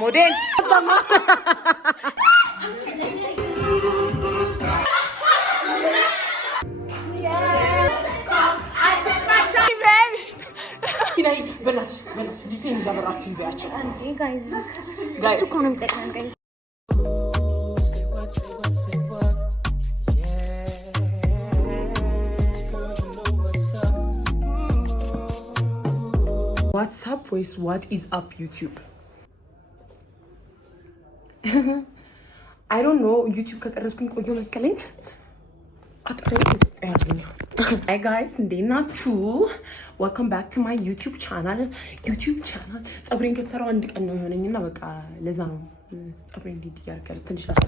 ሞዴል ዋትስአፕ ወይስ ዋት ኢዝ አፕ ዩቲዩብ? አይ ዶንት ኖ። ዩቲዩብ ከቀረጽኩኝ ቆየሁ መሰለኝ። አይ ጋይስ እንዴት ናችሁ? ዌልካም ባክ ቱ ማይ ዩቲዩብ ቻናል። ፀጉሬን ከተሰራው አንድ ቀን ነው የሆነኝና በቃ ለዛ ነው ፀጉሬን እንዲህ እያደረገ ትንሽ ላሳ።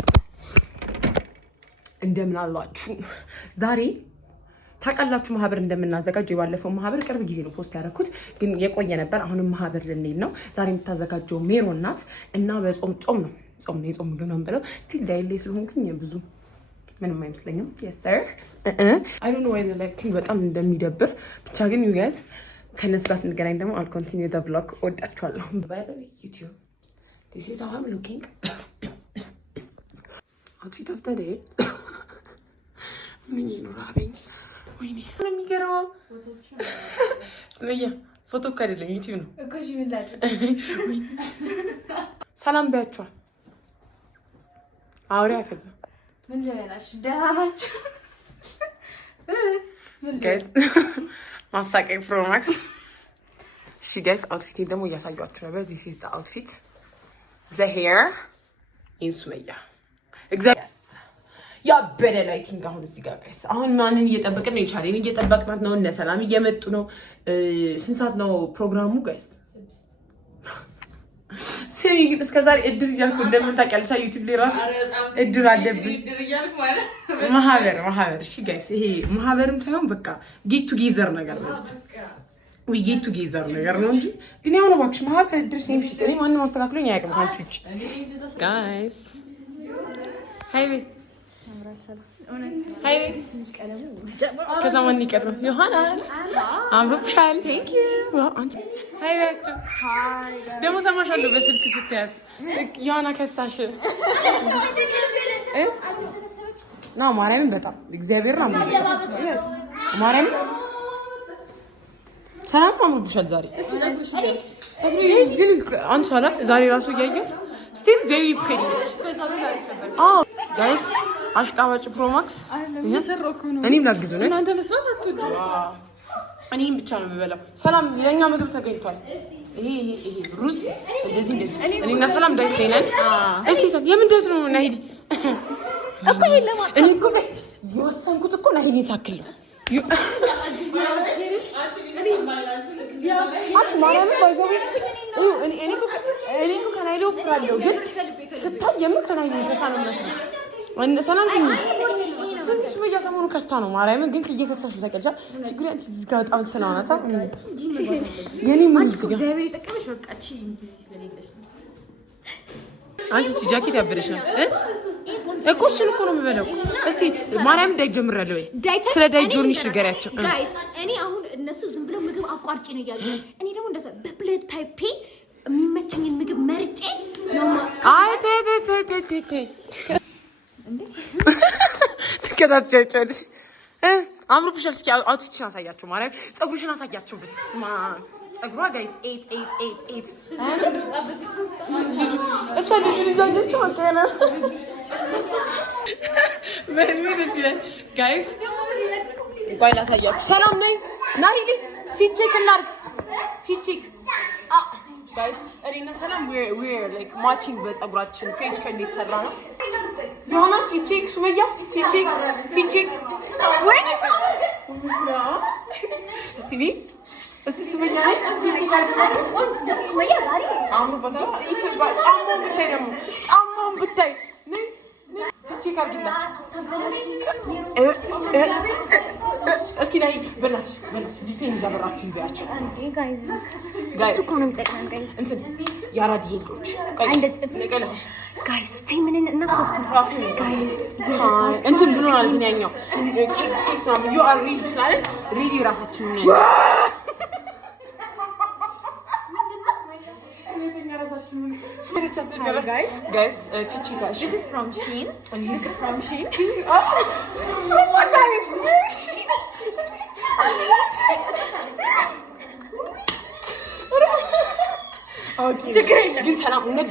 እንደምን አላችሁ? ዛሬ ታውቃላችሁ ማህበር እንደምናዘጋጅ። የባለፈው ማህበር ቅርብ ጊዜ ነው ፖስት ያደረኩት፣ ግን የቆየ ነበር። አሁንም ማህበር ልንሄድ ነው። ዛሬ የምታዘጋጀው ሜሮን ናት እና በጾም ነው የጾም ምግብ ነው ብለው ስቲል ዳይሌ ስለሆንኩኝ ብዙ ምንም አይመስለኝም። yes sir I don't know why the lighting በጣም እንደሚደብር ብቻ ግን you guys ከነሱ ጋር ስንገናኝ ደግሞ I'll continue the vlog። ወዳችኋለሁ። by the way YouTube, this is how I'm looking. outfit of the day ምን ይኖራብኝ? ወይኔ ነው የሚገርመው። ስመያ ፎቶ እኮ አይደለም ዩቲዩብ ነው እኮ። እሺ ምን ላድርግ? ሰላም በያችኋል። አውሪያ ከዛ ምን ለናሽ ደህና ናችሁ ጋይስ? ማሳቀቅ ፕሮማክስ። እሺ ጋይስ አውትፊት ደግሞ እያሳያችሁ ነበር። this is the outfit, the hair in ሱመያ exactly ያበደ ላይቲንግ። አሁን እዚህ ጋር ጋይስ አሁን ማንን እየጠበቅን ነው? ይቻላል እየጠበቅናት ነው። እነ ሰላም እየመጡ ነው። ስንት ሰዓት ነው ፕሮግራሙ ጋይስ? ሰሚ ግን እስከዛሬ እድር እያልኩ እንደምታውቂያለሽ ዩቲዩብ ላይ ራሱ እድር አለብኝ። ማህበር እሺ ጋይስ ይሄ ማህበርም ሳይሆን በቃ ጌት ቱጌዘር ነገር ነው። ወይ ጌት ቱጌዘር ነገር ነው እንጂ ግን ያው ነው እባክሽ ማህበር እድር ሴም ሺት። እኔ ማንንም አስተካክሎኝ አያውቅም ካንቺ ውጪ ጋይስ። ሃይ ቤት ሃይ ቤት ከዛ ማን ይቀርብ ይሆናል? አምሮብሻል። ቴንክ ዩ ሃይ ቤት ደግሞ ሰማሻለሁ በስልክ ስትያዝ ያና ከሳሽ ነው ማርያምን በጣም እግዚአብሔር ነው ማርያምን ሰላም አምሮብሻል ዛሬ። እስቲ ፀጉርሽ ግን አንቺ አላ ዛሬ ራሱ እያየሽ still very pretty guys አሽቃባጭ ፕሮማክስ እኔም ላግዙ ነው። እናንተ መስራት አትወዱ። እኔም ብቻ ነው የምበላው። ሰላም የኛ ምግብ ተገኝቷል። ይሄ ሩዝ እንደዚህ እኔና ሰላም ዳይት ላይ ነን። እስቲ የምን ዳይት ነው? ናሂዲ እኮ ይሄ ለማጥፋት እኔ እኮ የወሰንኩት እኮ ናሂዲ ሳክል ነው። አንቺ ማርያም ባይዘው እኔ እኮ ከናሂዲ ወፍራለሁ፣ ግን ስታይ የምን ከናሂዲ ነው መስራት ሰላም ግን ስንት በየሰሞኑ ከስታ ነው ማርያምን ግን ከየከሳሽ ተቀጫ ችግር አንቺ እዚህ ጋር በጣም ስለሆነታ የኔ ምን እዚህ ጋር እግዚአብሔር ይጠቀምሽ። በቃ እቺ ስለሌለሽ አንቺ ጃኬት ያበረሽ ናት እኮ እሱን እኮ ነው የምበለው። እስቲ ማርያም እንዳይጀምራለሁ ወይ ስለ ዳይጆርኒሽ ንገሪያቸው ጋይስ። እኔ አሁን እነሱ ዝም ብለው ምግብ አቋርጪ ነው ያሉ። እኔ ደግሞ እንደዛ በብለድ ታይፕ የሚመቸኝን ምግብ መርጬ ነው አይ ቴ ትከታተያቸዋለሽ። አምሮብሻል። እስኪ አውትፊትሽን አሳያቸው ማርያም፣ ፀጉርሽን አሳያቸው። በስማ ፀጉሯ ጋይስ 8 እሷ ልጅ ልጅ ወጣና ምን ይመስላል ጋይስ? ቆይ ላሳያችሁ። ሰላም ነኝ ናሂዲ ፊት ቼክ እናድርግ። ፊት ቼክ ጋይስ እኔና ሰላም we're like matching በፀጉራችን ፍሬንች ከርል የተሰራ ነው። ዮሐና ፊት ቼክ ሱመያ ፊት ቼክ ወይኔ እስቲ ሱመያ ላይ ሱመያ ዛሬ አምሮበታ ጫማውን ብታይ ፊት ቼክ አድርጊላችሁ እስኪ ላይ በላች ዲቴል ይዛበራችሁ ይባያችሁ አንዴ ጋይስ እሱ እኮ ነው የሚጠቅመን ጋይስ። እንትን ያራዲ ልጆች ጋይስ ፌሚኒን እና ሶፍት ጋይስ እንትን ብሎናል። ግን ያኛው ኬክ ፌስ ነው ዩ አር ሪል ስላለ ሪሊ ራሳችን ነው ምንድነው Guys, Fiji guys. This is from Shein. This is from Shein. This is from what diet? Okay. ግን ሰላም እውነት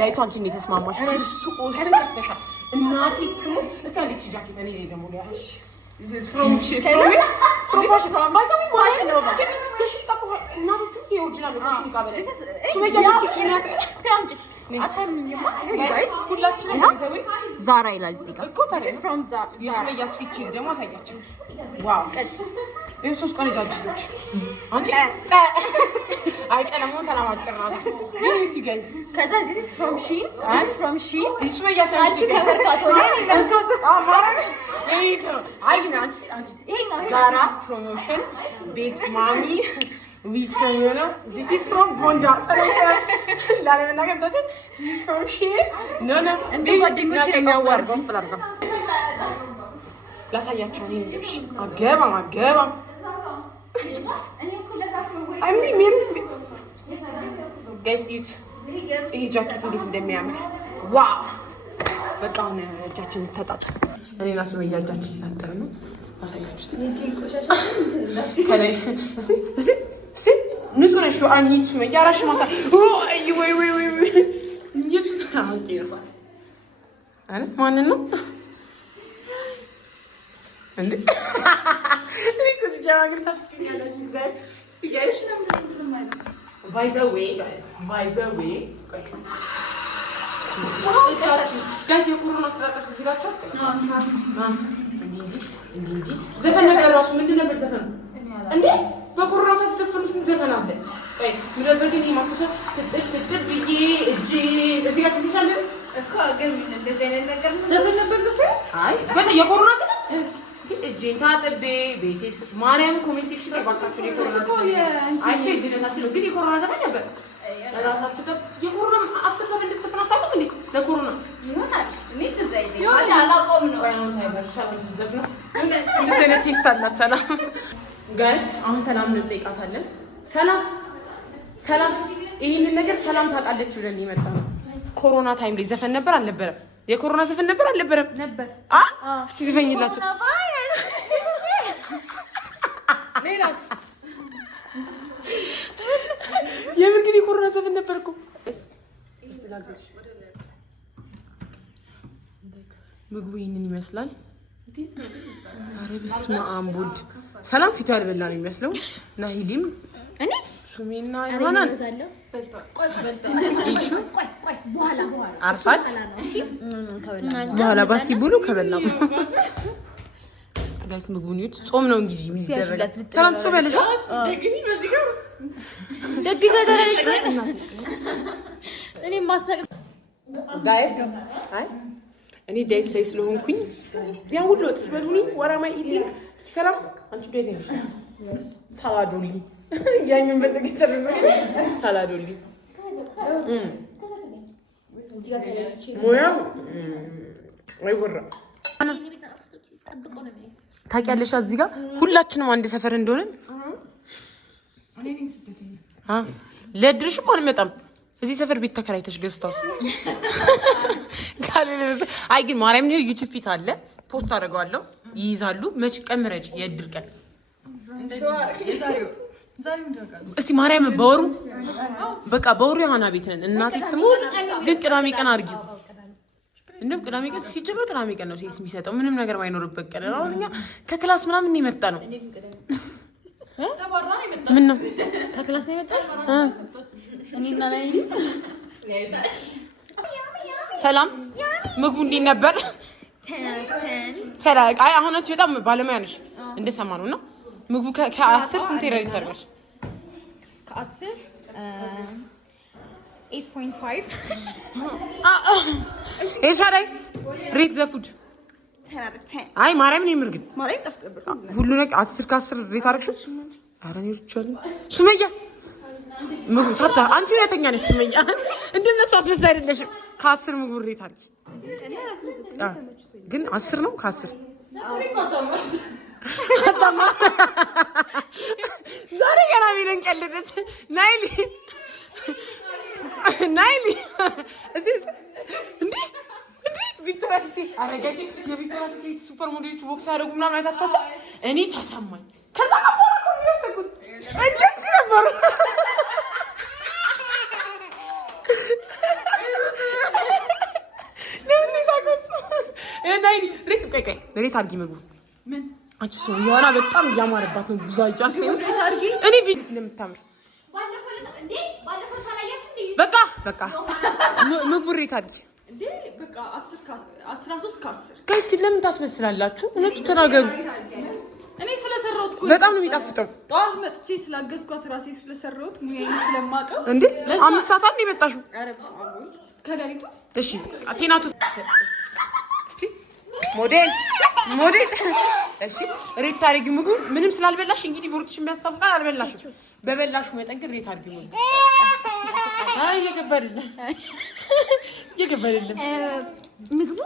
ዳይቱ አንቺ እንዴት ተስማማሽ? ክርስቶስ ተስተሻል እናቴ ትሙት እስቲ አንዴ ጃኬት እኔ ደግሞ ያሽ This is from Shein. From fashion Nova. እናቴ ትሙት የኦሪጂናል ነው ከሽኒ ጋር በላይ አታምኝማ ጋይስ ሁላችንም ይዘው ዛራ ይላል እዚህ ጋር እኮ ታዲያ from the የሱመያስ ፊቺ ደግሞ አሳያችሁ ዋው ይሄ ሶስት ቆንጆች አንቺ አይቀለሙ ሰላም አጭራታ ዩቲ ጋይስ ከዛ this is from Shein የሱመያስ አንቺ ከመርካቶ ላይ አማራጭ አይ ግን አንቺ ዛራ ፕሮሞሽን ቤት ማሚ We from you know. This is from Bonda. Lale na kanta se. This is from Shein. No. እንዴ ጓደኞቼ የሚያዋርገው ፍላርጋ ላሳያችሁ ነው እንዴሽ አገባ አይሚ guys eat ይሄ ጃኬት እንዴት እንደሚያምር ዋው በቃ አሁን እጃችን ተጣጣ እኔና ሱመያ እጃችን ይታጠብ ነው አሳያችሁ እስቲ ከላይ እስቲ ንጹህ ነሽ አንቺ ሱመያ ራሽ ማሳ ወይ ኢየሱስ አውቄ ነው አነ ማን ነው እንዴ እኔ ከዚህ ጃማግን ታስቀኛለች እግዚአብሔር እስቲ ጋይስ by the way guys የኮሮና ተዛቀት ዝጋቸው እንዴ ዘፈን ነገር ራሱ ምንድን ነበር ዘፈኑ እንዴ በኮሮና ተዘፈኑ ስንት ዘፈን አለ ቆይ ምንድነው ግን ማስተሻ ትጥብ ብዬ እጂ እዚህ ጋር ተሲሻለ እኮ ግን እንደዚህ አይነት ነገር ዘፈን ነበር ነው አይ በቃ የኮሮና ዘፈን እጄን ታጥቤ ቤቴስ ማርያም ኮሜንት ሴክሽን ላይ ባካችሁ የኮሮና አይፌ ጅነታችን ነው ግን የኮሮና ዘፈን ነበር ራሳችሁ የኮሮና 10 ዘፈን እንድትዘፈኑ አታውቁም እንዴ ለኮሮና ይሆናል እኔ ተዘይኔ ወደ አላቆም ነው ባይሆን ታይበርሻል ተዘፍነው እንደዚህ አይነት ቴስት አላት ሰላም ጋይስ አሁን ሰላም እንጠይቃታለን ሰላም ይሄንን ነገር ሰላም ታውቃለች ብለን ይመጣ ነው ኮሮና ታይም ላይ ዘፈን ነበር አልነበረም የኮሮና ዘፈን ነበር አልነበረም ነበር እስቲ ዘፈኝላችሁ ሌላስ የምን ግን የኮሮና ዘፈን ነበር እኮ ምግቡ ይሄንን ይመስላል አረ በስመ አብ ወልድ ሰላም ፊቱ ያልበላ ነው የሚመስለው ናሂሊም እኔ ሱሜና ይሆናል ቆይ በኋላ አርፋት በኋላ ባስኪቡሉ ከበላም ጋይስ ምግቡን ይሁት ጾም ነው እንግዲህ የሚደረግ ሰላም ትበለሽ ደግፊ በዚህ ጋር ደግፊ በደረሽ እኔ ማስተቅ ጋይስ አይ እኔ ዳይት ላይ ስለሆንኩኝ ያ ሁሉ ተስበሉኝ ወራማ ኢቲንግ ሰላም አንቺ ዴት ነሽ ሳላዶሊ ያኛውን በልተገኝ ተረዘ ሳላዶሊ እዚህ ጋር ተለያይቼ ሞያው አይወራ ታውቂያለሽ እዚህ ጋር ሁላችንም አንድ ሰፈር እንደሆነ ለድርሽ እኮ አልመጣም እዚህ ሰፈር ቤት ተከራይተሽ ገዝታውስ አይ ግን ማርያም ነው ዩቲዩብ ፊት አለ ፖስት አደርጋለሁ ይይዛሉ መች ቀን ምረጭ የእድር ቀን እስቲ ማርያም በወሩ በቃ በወሩ ያና ቤት ነን እናቴ ትሞት ግን ቅዳሜ ቀን አድርጊው እንደም ቅዳሜ ቀን ሲጀምር ቅዳሜ ቀን ነው ሴስ የሚሰጠው ምንም ነገር ማይኖርበት ቀን ነው እኛ ከክላስ ምናምን ይመጣ ነው ምን ነው ከክላስ ነው የመጣው እኔና ላይ ሰላም ምግቡ እንዴት ነበር ተራቃ አሁንት በጣም ባለሙያ ነሽ እንደሰማነውና ምግቡ ከ10 ስንት ሬት ታደርጋለሽ ከ10 8.5 እሻላይ ሬት ዘፉድ አይ ማርያም ነው ምርግን ማርያም ጠፍጥብር ሁሉ ነገር 10 ከ10 ሬት አደረግሽ አረኔ ይቻላል ሱመያ ምግቡ ሳታ አንቺ የተኛ ነሽ ሱመያ እንደነሱ አስመሳይ አይደለሽም ከ10 ምግቡ ሬት አድርጊ ግን 10 ነው ከ10 አታማ ዛሬ ገና ቢለን ቀልደች ናይሊ ናይሊ እስቲ እንዴ ቪክቶሪያ ሲክሬት አረጋጊ የቪክቶሪያ ሲክሬት ሱፐር ሞዴሎች ቦክስ ያደርጉ ምናምን አይታችኋል? እኔ ተሰማኝ። ከዛ ጋር እኮ የሚወሰዱት እንደዚህ ነበር። ለምን ይሳቀስ ናይሊ ሬት ቀቀ ሬት አድርጊ ምግቡ ምን አንቺ ሰው የሆነ በጣም እያማረባት ነው። ብዙ አስፈውስ አድርጊ እኔ ቪዲዮ ለምታምር በቃ ምግቡ ሬት አድርጊ እንዴ በቃ 13 ከ10 ጋይስ ለምን ታስመስላላችሁ? እውነቱ ተናገሩ። እኔ ስለሰራሁት እኮ በጣም ነው የሚጣፍጠው። ጧት መጥቼ ስላገዝኳት ራሴ ስለሰራሁት ሙያዬን ስለማውቀው እንዴ 5 ሰዓት አንዴ መጣሽው? ኧረ በስመ አብ ከሌሊቱ። እሺ አቴናቱ እስቲ ሞዴል እሺ ሬት አድርጊው ምግቡ ምንም ስላልበላሽ እንግዲህ ቦርጭሽን ቢያስታውቃል አልበላሽም። በበላሹ መጠን ግን ሬት አድርጊው ምግቡ። አይ የገበልልም ምግቡ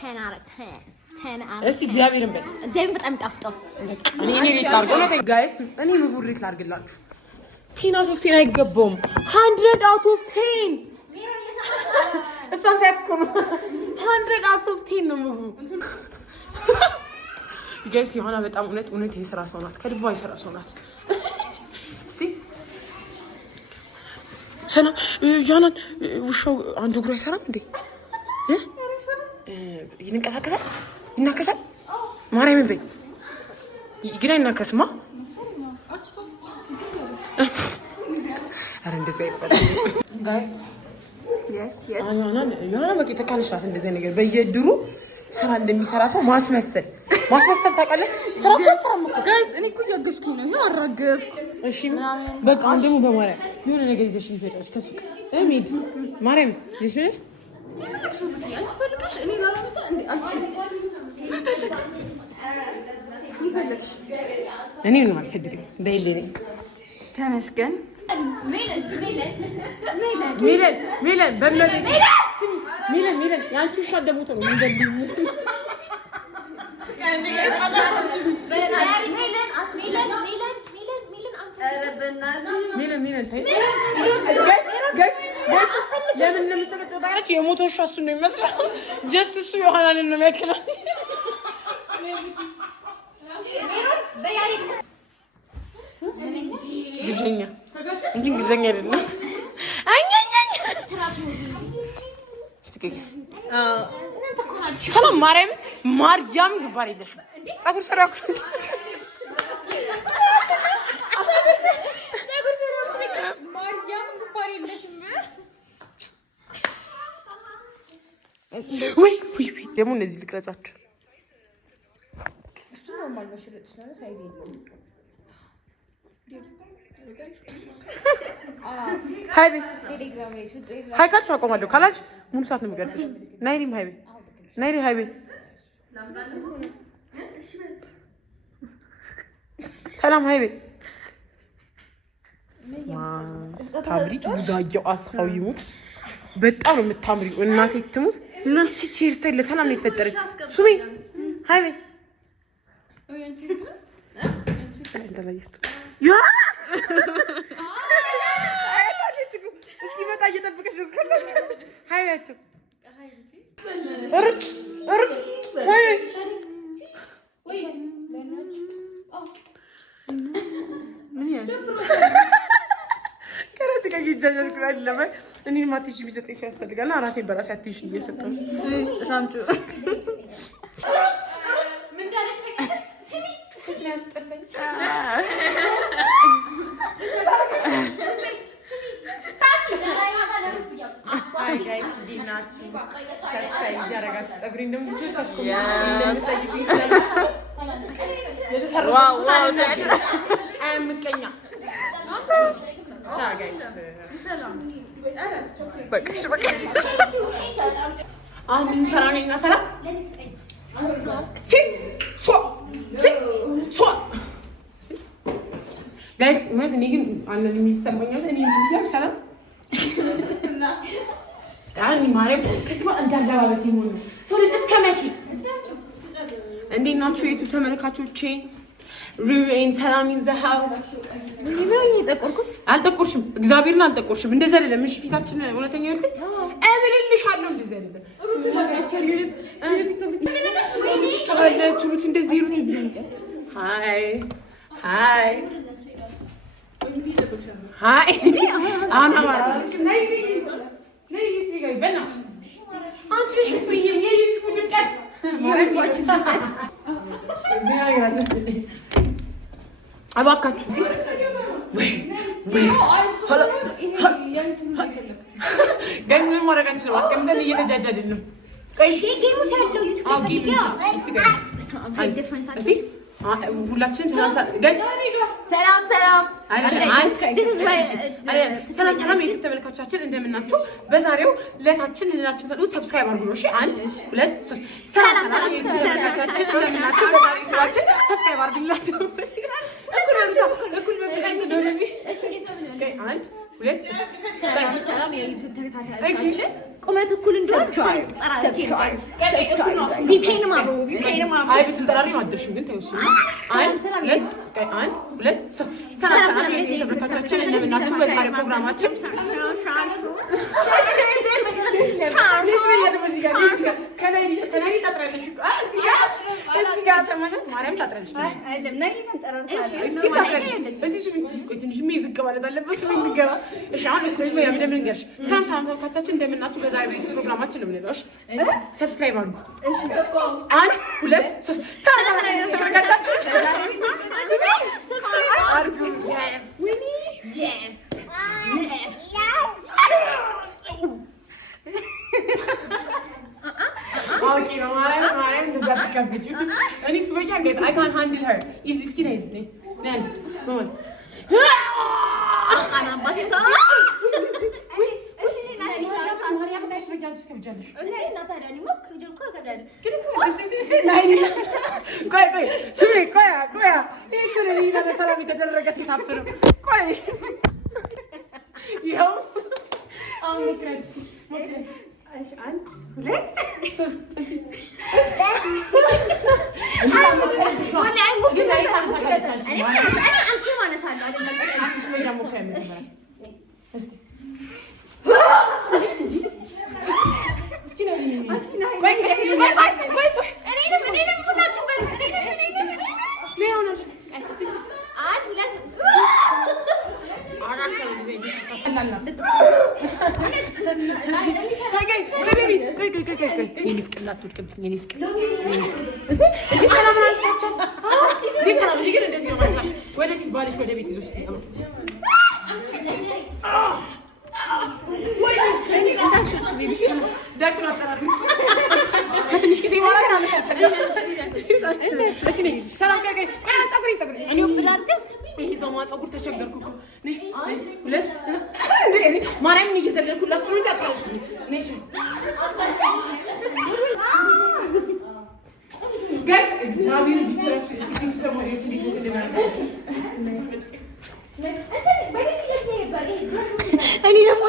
10 እስቲ እግዚአብሔርን በል እግዚአብሔርን በጣም ይጣፍጣል። እኔ ሬት ላድርገው ነው ጋይስ። እኔ ምግቡ ሬት ላድርግላችሁ 10 out of 10 አይገባውም። 100 out of 10 እሷን ሳትኮኑ 100 out of 10 ነው ምግቡ ጋይስ። የሆነ በጣም እውነት የስራ ሰው ናት። ከልቧ የስራ ሰው ናት። እስቲ ሰላም ያናን ውሻው አንዱ እግሩ አይሰራም እንዴ? ይናከሳል። ማርያምን በይ ግን አይናከስማ። አረ እንደዛ ይባላል ጋይስ። ያና በቃ ተካለሻት እንደዚህ ነገር በየድሩ ስራ እንደሚሰራ ሰው ማስመሰል ታውቃለህ? ስራ ከሰራም እኮ ጋይስ እኔ እኮ ያገዝኩኝ ነው። ይሄ አራገፍኩ። እሺ በቃ አሁን ደግሞ በማርያም የሆነ ነገር ይዘሽኝ ትወጫለሽ ከሱቅ እሚድ ማርያም ይዘሽኝ እኔ ላላመጣ እንዴ አልችልም። እኔ ምንም አልፈልግም። በይልኝ ተመስገን ሚለን በመሬ ሚለን ያንቺ ውሻ ደሞቶ ነው እንደልኝ ለምን እንደምትጠጣላችሁ የሞቶ ውሻ እሱ ነው የሚመስለው። ጀስት እሱ ዮሐናንን ነው የሚያክለው። ግዘኛ እንጂ ግዘኛ አይደለም። ሰላም ማርያም ግባር የለሽም። ፀጉር ሰራ ወይ ደግሞ እነዚህ ልቅረጻቸው። ሀይካችሁ አቆማለሁ ካላችሁ ሙሉ ሰዓት ነው የሚገርምሽ። ናይሪም ሀይቤ ሰላም ሀይቤ ታምሪ ብዙአየው አስፋው ይሙት በጣም ነው የምታምሪው። እናቴ ትሙት ለንቺ ቼርሳይ ለሰላም ነው የተፈጠረች። ሱሚ ሀይቤ እንደላይስቱ ያ እስኪ መጣ እየጠበቀሽ ነው። ሀይቤያቸው እርት ምን ከራሴ ጋር ይጃጃል ክራል ለማይ እኔ ማትሽ ቢሰጠኝ ያስፈልጋልና ራሴ በራሴ አትይሽ እየሰጠው ሻምጩ ምን ዳለስ ተቀለ ስሚ ስለያስጠለኝ አይ ጋይስ ዲናቺ ሰስታይ ያረጋት ጸጉሪ እንደምትይዙ ተስፋ እንደምትጠይቁኝ ስለዚህ ዋው ምቀኛ አሁን የምንሰራ ነው እና ሰላም ጋይስ እውነት እኔ ግን አንድ የሚሰማኛል እኔ ብያለሁ ሰላም አሁን ማርያም ከስማ እንዳለባበስ ይሆን ሶሪ እስከ መቼ እንዴት ናችሁ የዩቲዩብ ተመልካቾቼ? ሩቤን ሰላም ኢን ዘ ሃውስ አልጠቆርሽም፣ እግዚአብሔርን አልጠቆርሽም። እንደዚህ አይደለም። እሺ ፊታችን እውነተኛ ይልኝ እብልልሻለሁ። እንደዚህ አይደለም። ሩት እንደዚህ ሩት ሃይ ሃይ ሃይ አሁን አማራ ነይ ነይ ይትሪጋይ በእናትሽ አንቺ ልጅ ትበይ የዩቲዩብ ድምቀት የዩቲዩባችን ድምቀት እባካችሁ ጋይስ ምን ማድረግ አንችልም። አስቀምጠን እየተጃጃልን ነው። ሁላችንም ሰላም ሰላም የዩቲዩብ ተመልካቾቻችን እንደምናችሁ። በዛሬው ዕለታችን ልላችሁ ፈልጉ ሰብስክራይብ አድርጉ። እሺ 1 2 3 ሰላም የዩቲዩብ ተመልካቾቻችን እንደምናችሁ። በዛሬው ዕለታችን ሰብስክራይብ አድርጉላችሁ። እኩል መብቃት ነው ለሚ እሺ 1 2 ሰላም የዩቲዩብ ተከታታዮች ቁመት እኩል ሰብስክራይብ ቪፒኤን ማሩ አይ ብትንጠራሪ ነው አደርሽም ግን ተይው። አንድ ሁለት ሰላም የዩቲዩብ ተመልካቾቻችን እንደምናችሁ። በዛሬው ፕሮግራማችን በዛሬ በዩቲዩብ ፕሮግራማችን ነው የምንለው። እሺ ሰብስክራይብ አድርጉ። እሺ 1 2 3 ሰብስክራይብ አድርጉ። yes yes yes ኦኬ ነው ማርያም እንደዛ ተከብጂ እኔ ስበኛ ጋይስ I can't handle her is እስኪ ነይ ነይ ማማ ወደፊት ባልሽ ወደ ቤት ይዞሽ ሲገባ ከትንሽ ጊዜ በኋላ ፀጉር ተቸገርኩ እኮ ማርያምን እየዘለልኩላችሁ ነው እንጂ አታውቁኝ። ጋይስ እግዚአብሔር ቢትረሱ ሲስ ተሞሪዎች እኔ ደግሞ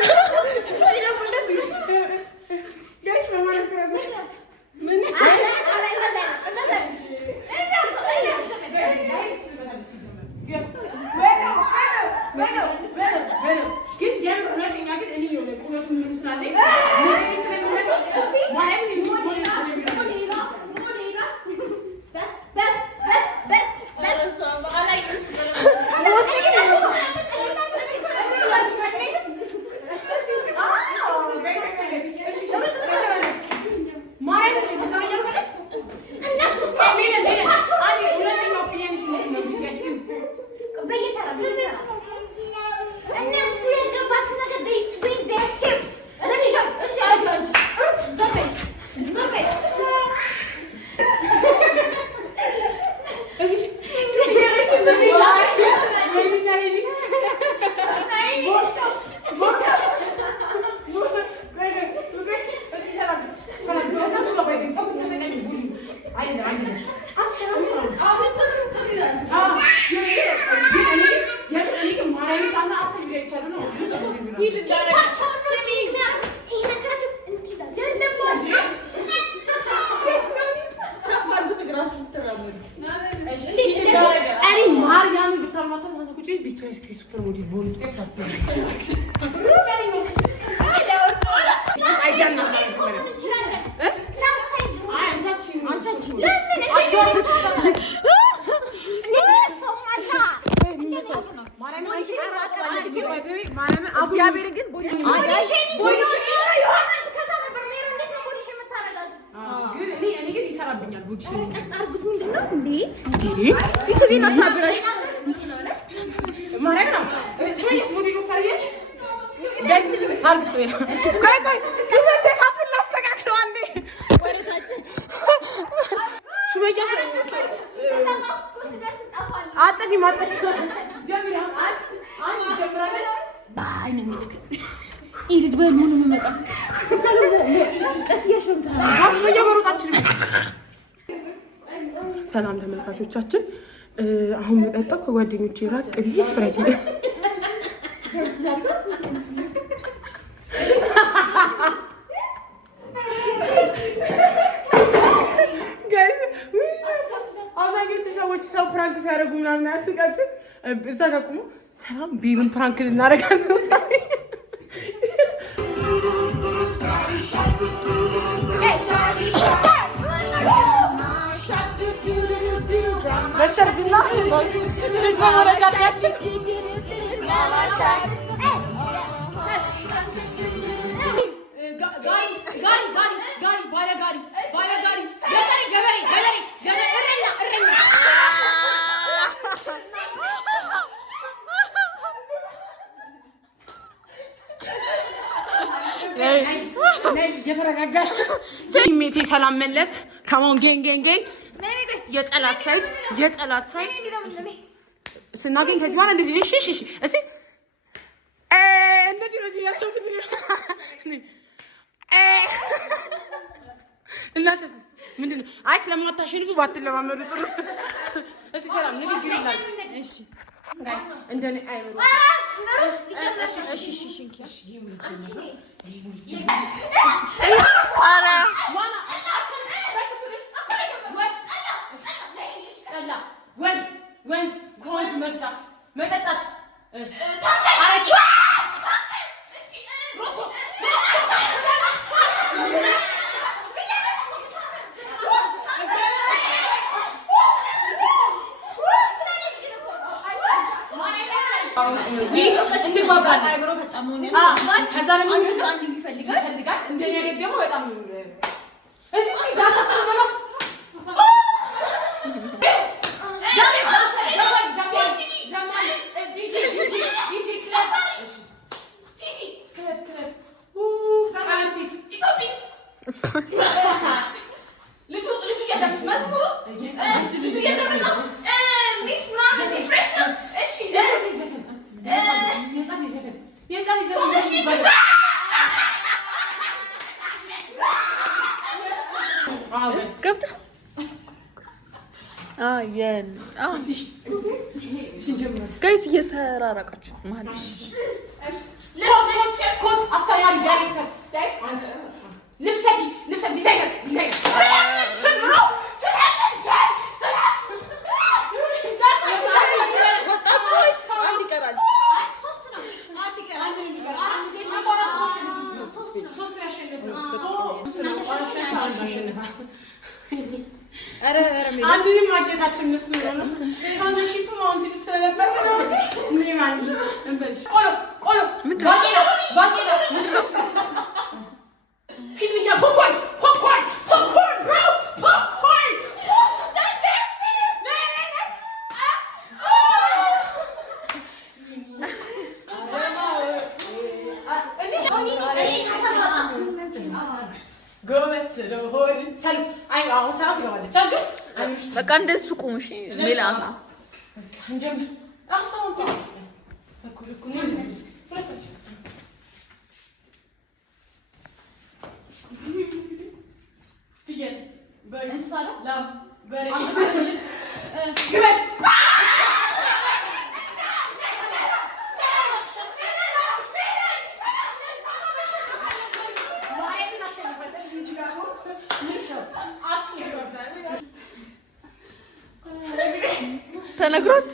ሞዴል ቦሪስ ይሰራብኛል። ቦዲ አርጉት ምንድነው እንዴ? ዩቲዩብን አታብራሽ ማረግ ነው። ሱመያስ ሞዴሉ ካየሽ ጋይስ ታርግስ ወይ ቆይ ሱመያስ ካፍል ላስተካክለው አንዴ ወረታች ሱመያስ አጥፊ ማጥፊ ጀሚላ አንድ ጀምራለህ ባይ ነው የሚልክ ይሄ ልጅ በሉ ነው የሚመጣው ቀስ ያሽምታ ሱመያ በሮጣችን። ሰላም ተመልካቾቻችን፣ አሁን መጠጣው ከጓደኞቼ ራቅ ብዬ ስፕራይት ይደ አብዛኞቹ ሰዎች ሰው ፕራንክ ሲያደርጉ ምናምን ያስቃችሁ። እዛ ጋር ቁሙ። ሰላም ቤብን ፕራንክ ልናደርጋለን ዛሬ። በሰርጅና ልጅ በመረጃችን ሜቴ ሰላም መለስ ከሞን ጌንጌንጌ የጠላት ሳይድ ስናገኝ ከዚህ በኋላ እንደዚህ እሺ እሺ እንደዚህ ነው ያሰብኩት። እናንተስ ምንድነው? አይ ስለማታሸንፉ ባትለማመዱ ጥሩ። እስቲ ሰላም ንግግር ይላል። እሺ ጋይስ እንደኔ አይበሉ። እሺ አረ ወንዝ ከወንዝ መጠጣት አረቄ ጋይስ እየተራራቃችሁ ማለት ኮት አስተማሪ ዳይሬክተር ልብሰት ዲዛይነር አንድንም ማግኘታችን እነሱ ነው። ትራንዚሽን ማውን ሲል ስለነበር ነው እንዴ ማለት ነው። ቆሎ ባቄላ ፊልም ያ ፖፕኮርን ብሮ ፖፕኮርን ጎመስ ለሆድ ሰል አይ አሁን ሰዓት ይገባለች አይደል? በቃ እንደሱ ቁም። እሺ ሜላማ እንጀምር። አሳው እኮ ነው ሁለታችን ፍየል በእንስሳ ላም በሬ ግመል ተነግሮት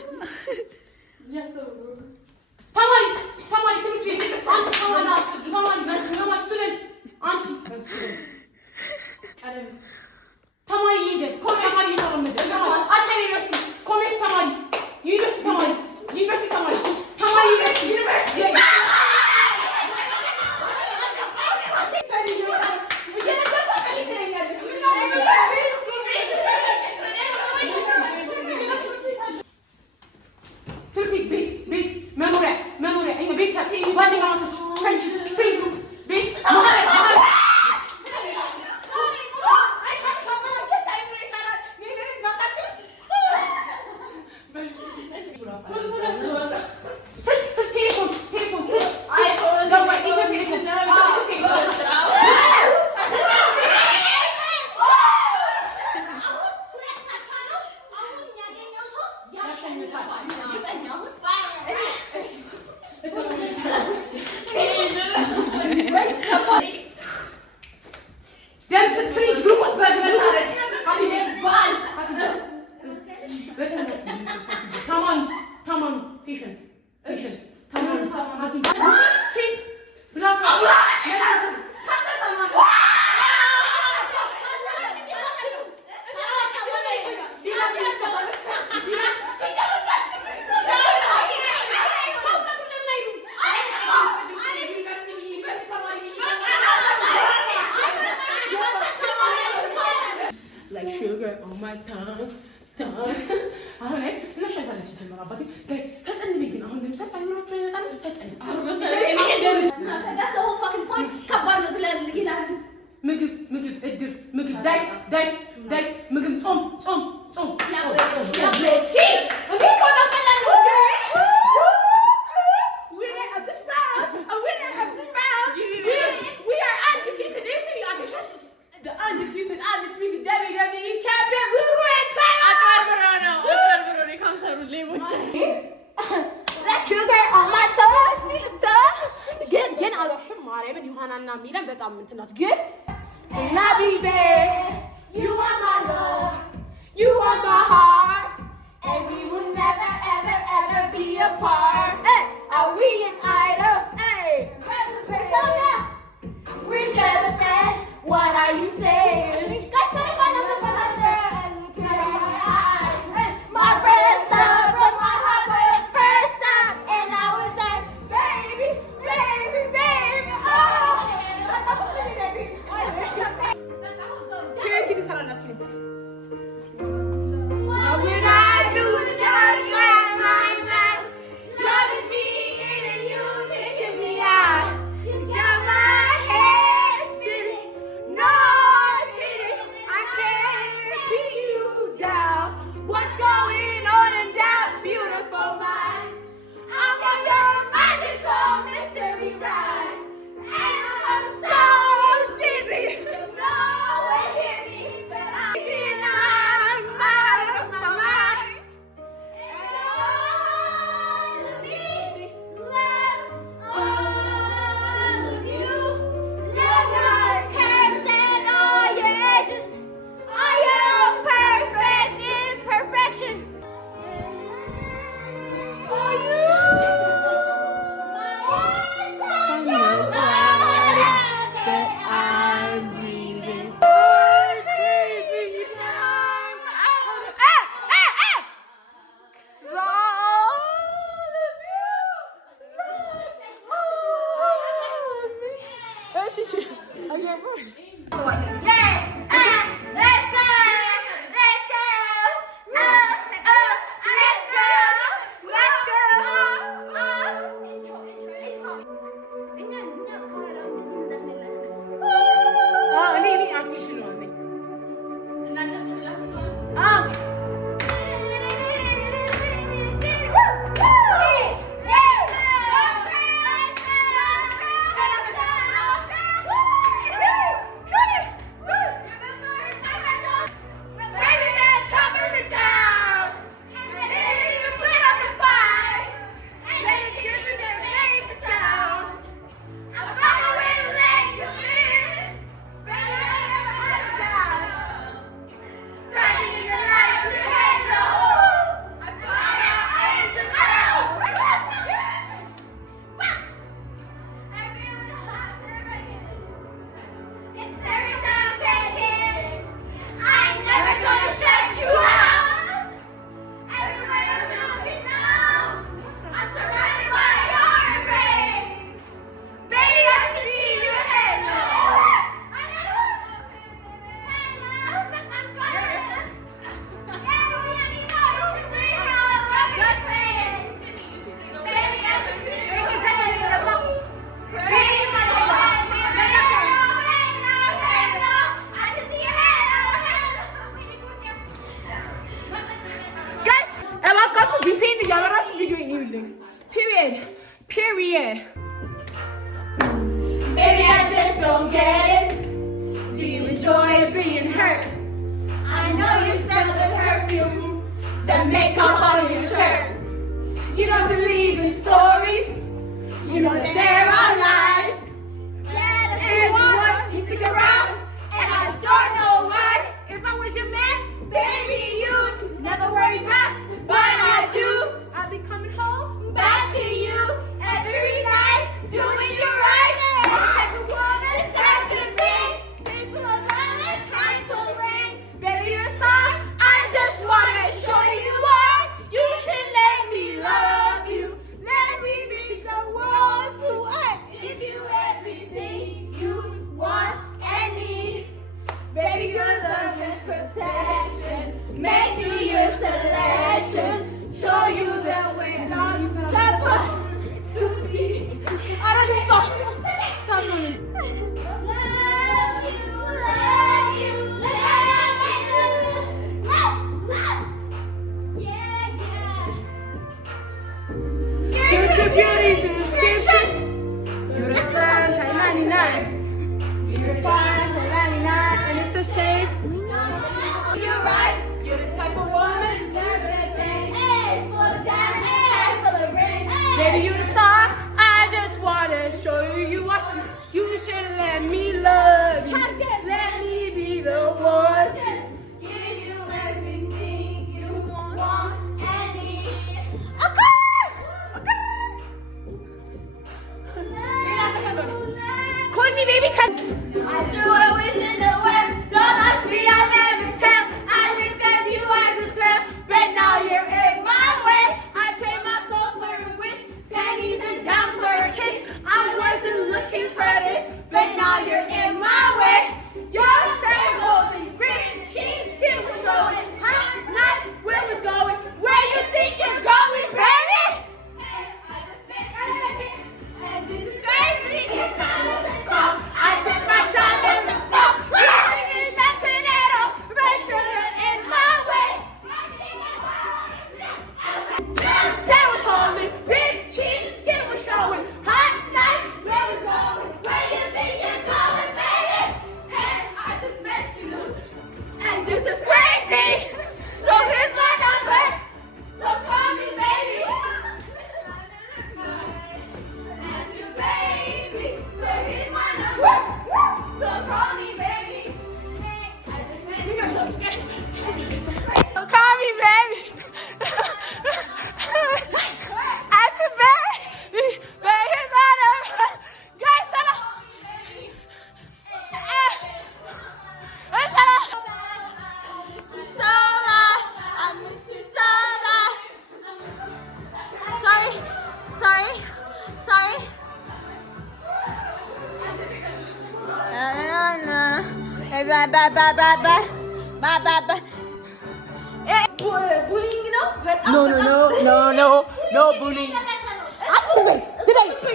bullying.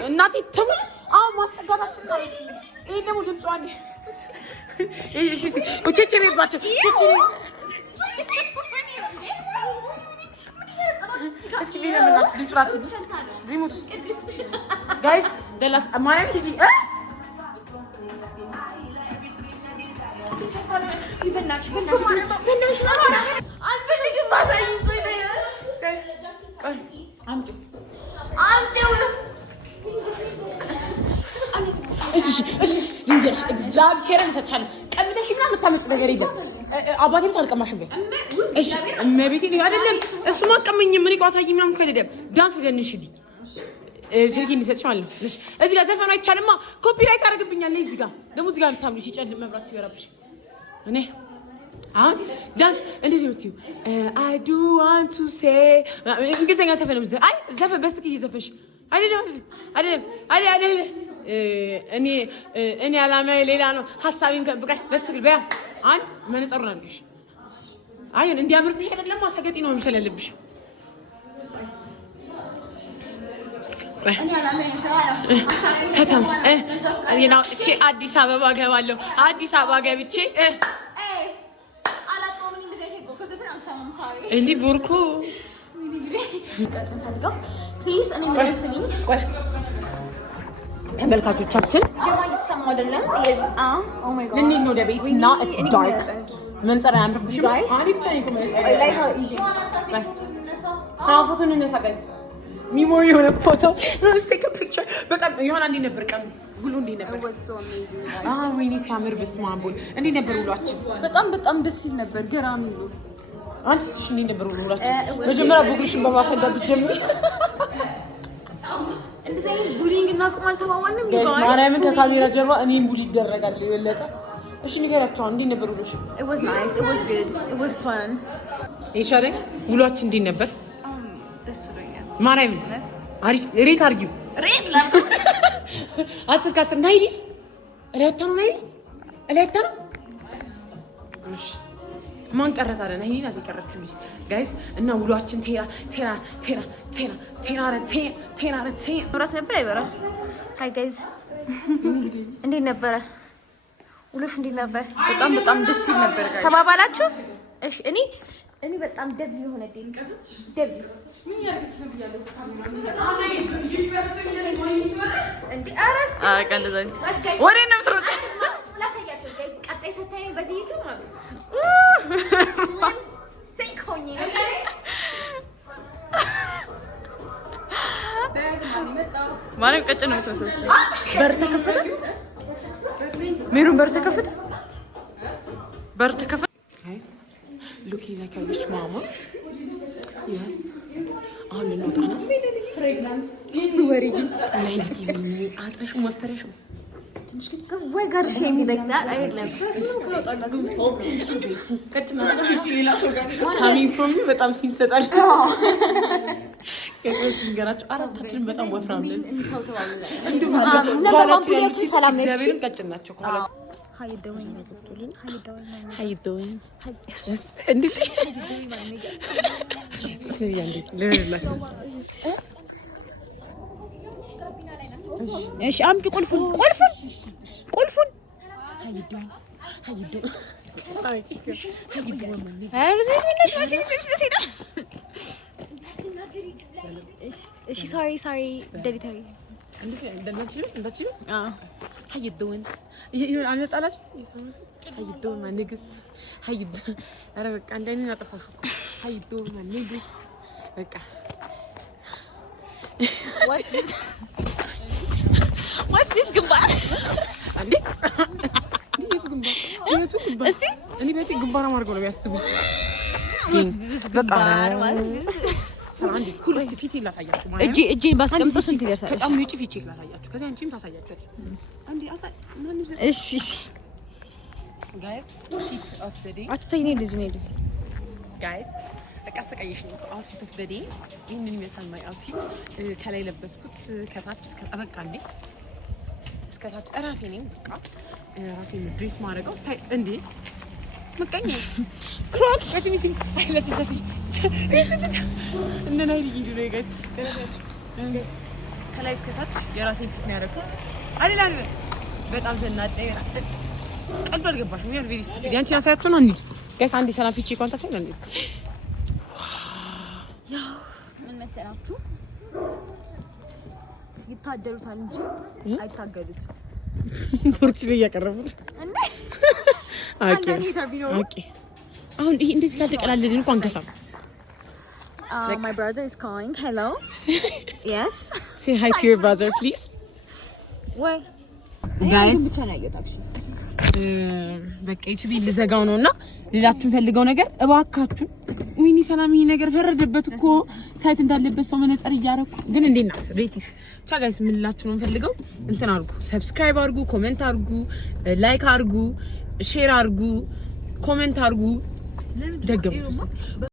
እናቴ ትሙት። አሁን ማስጠጋታችን ነው። ይሄ ደግሞ ድምጿ አንዴ ቼቼ ቤባቸው ጋይስ ደላስ ማርያም ሂጂ እግዚአብሔርን እሰጥሻለሁ። ቀምተሽ ምናምን የምታመጪው ነገር የለም። አባቴም ታልቀማሽም በይ እሺ። እመቤቴን አይደለም እሱማ አቀመኝም። እኔ ቋሳይ ምናምን ከደደም ዳንስ ደንሽልኝ ስልኬን እንዲሰጥሽ ማለት ነው። እዚህ ጋር ዘፈኑ አይቻልማ፣ ኮፒራይት አደርግብኛል። እዚህ ጋር ደግሞ እዚህ ጋር ብታምሪ ሲጨልም መብራት ሲበራብሽ እኔ አሁን ዳንስ እንደዚህ ወጥዩ I do want to say እንግሊዘኛ ዘፈን ነው። አይ ዘፈን በስልክ እየዘፈንሽ አይደለም እኔ አላማዬ ሌላ ነው። ሐሳቤን ከብቀሽ በስልክ በያ አንድ መነጽሩን አድርገሽ አይን እንዲያምርብሽ አይደለም ማሳገጤ ነው የሚችልልብሽ። ከተማ እኔና እቺ አዲስ አበባ ገባለሁ። አዲስ አበባ ገብቼ እንዲ ቡርኩ ተመልካቾቻችን ልንሄድ ነው ወደ ቤት እና ኢትስ ዳርክ። መንጸር አያምርብሽም? ፎቶ እንነሳ ጋይስ፣ ሚሞሪ የሆነ ፎቶ ስቴክ ፒክቸር። በጣም የሆነ እንዴት ነበር ቀን ውሎ? እንዴት ነበር? ወይኔ ሲያምር! በስመ አብ ወልድ። እንዴት ነበር ውሏችን? በጣም ደስ ይል ነበር። ገራሚ ነው። አንቺ እሺ እንዴት ነበር ውሏችን? መጀመሪያ ቡግርሽን በማፈንዳ ብትጀምሪ እንደዚህ አይነት ቡሊንግ እና ቁማል ተባባልንም ጋይስ። ማርያምን ከካሜራ ጀርባ እኔን ቡሊ ይደረጋል የበለጠ። እሺ ንገራቸው እንዴት ነበር ውሎሽ? It was nice, it was good, it was fun። ይሻለኝ ውሏችን እንዴት ነበር? ደስ ይላል። ማርያም አሪፍ ሬት አድርጊው። ሬት ላ 10 ከ10 ናይሊስ እለታ ነው ናይሊ እለታ ነው። እሺ ማን ቀረት አለ? ናይሊ ናት የቀረችው ጋይስ። እና ውሏችን ቴራ መብራት ነበር አይበራም። ሃይ ጋይስ እንዴት ነበረ ውሎሽ? እንዴት ነበር? በጣም ደስ ይል ነበር ጋይስ። ተባባላችሁ? እሺ እኔ በጣም ደብል የሆነ ደብል እንዴ አራስ ቀንደዛኝ ወሬ ነው ትሮጥ ላሳያችሁ ጋይስ። ቀጣይ ሰታኝ በዚህ ይቱ ማለት ቴክ ሆኜ ነው ማርያም ቀጭን ነው ሰው በር ተከፈተ። ሜሩን በር ተከፈተ ጋይስ። ሉኪ ላይክ አ ሪች ማማ yes። አሁን ልንወጣ ነው። ወሬ ግን ናይሊ አጥረሽ ወፈረሽ ትንሽ ግን ወይ ጋር የሚደግዛ አይደለም። ካሚንግ ፍሮም ዩ በጣም ሲንሰጣል ከዚህ ንገራቸው። አራታችንን በጣም ወፍራም ነን። እግዚአብሔርን ቀጭን ናቸው። How you doing? How you doing? እንዴት እሺ አምጪ ቁልፉን እሺ ሶሪ ደሊተሪ እንዳችሉ How you doing? ይሄን አልመጣላችሁ? How you doing my niggas? How you doing? አረ በቃ እንደኔ አጠፋሽ እኮ How you doing my niggas? በቃ What's this ግንባር? አንዴ እሺ እኔ ቤት ግንባር አማርገው ነው የሚያስቡት። በቃ ሰላም አንዴ ኩል እስቲ ፊት ላሳያችሁ ማለት እጄን ባስቀምጦ ስንት ይደርሳል? ከጫም ውጪ ፊት ላሳያችሁ። ከዛ አንቺም ታሳያችሁ። አንዴ አሳይ ማንም ዘ እሺ ጋይስ ፊት ኦፍ ዘ ዴይ አትተይኔ ልጅ ነኝ ልጅ ጋይስ በቃ ሰቀይሽ ነው አውትፊት ኦፍ ዘ ዴይ። ይሄንን የሚያሳይ አውትፊት ከላይ ለበስኩት ከታች እስከ ጠበቃ እንዴ እስከ እስከታች ራሴ ነኝ። በቃ ራሴ ድሬስ ማድረገው ስታይል እንዴ መቀኛ ክሮክስ ለሲሚሲ ለሲሲ እና ናይ ልጅ ነው ጋይስ ከላይ እስከታች የራሴን ፊት ነው ያደረኩት። አይደል በጣም ዘናጭ ነገር ቀልብ አልገባሽም። ምን ቪዲዮ ስቱፒድ ያንቺ ያሳያችሁ ነው እንዴ ጋይስ? አንዴ ሰላም ፊቼ ኮንታክት ነው እንዴ? ያው ምን መሰላችሁ ይታደሉታል እንጂ አይታገሉት። ቶርች ላይ ያቀረቡት እንዴ? ኦኬ አሁን ይሄ እንደዚህ ካልተቀላለድን እንኳን አንከሳም። My brother is calling. Hello. Yes. Say hi to your brother, please. Why? Guys. በቃ ዩቲዩብ ልዘጋው ነውና ሌላችሁን ፈልገው ነገር እባካችሁ ወይኔ ሰላም ይሄ ነገር ፈረደበት እኮ ሳይት እንዳለበት ሰው መነጽር እያደረኩ ግን እንዴት ናት ሬቲንግ ቻ ጋይስ ምን ልላችሁ ነው ፈልገው እንትን አድርጉ ሰብስክራይብ አድርጉ ኮሜንት አድርጉ ላይክ አድርጉ ሼር አድርጉ ኮሜንት አድርጉ ደገሙ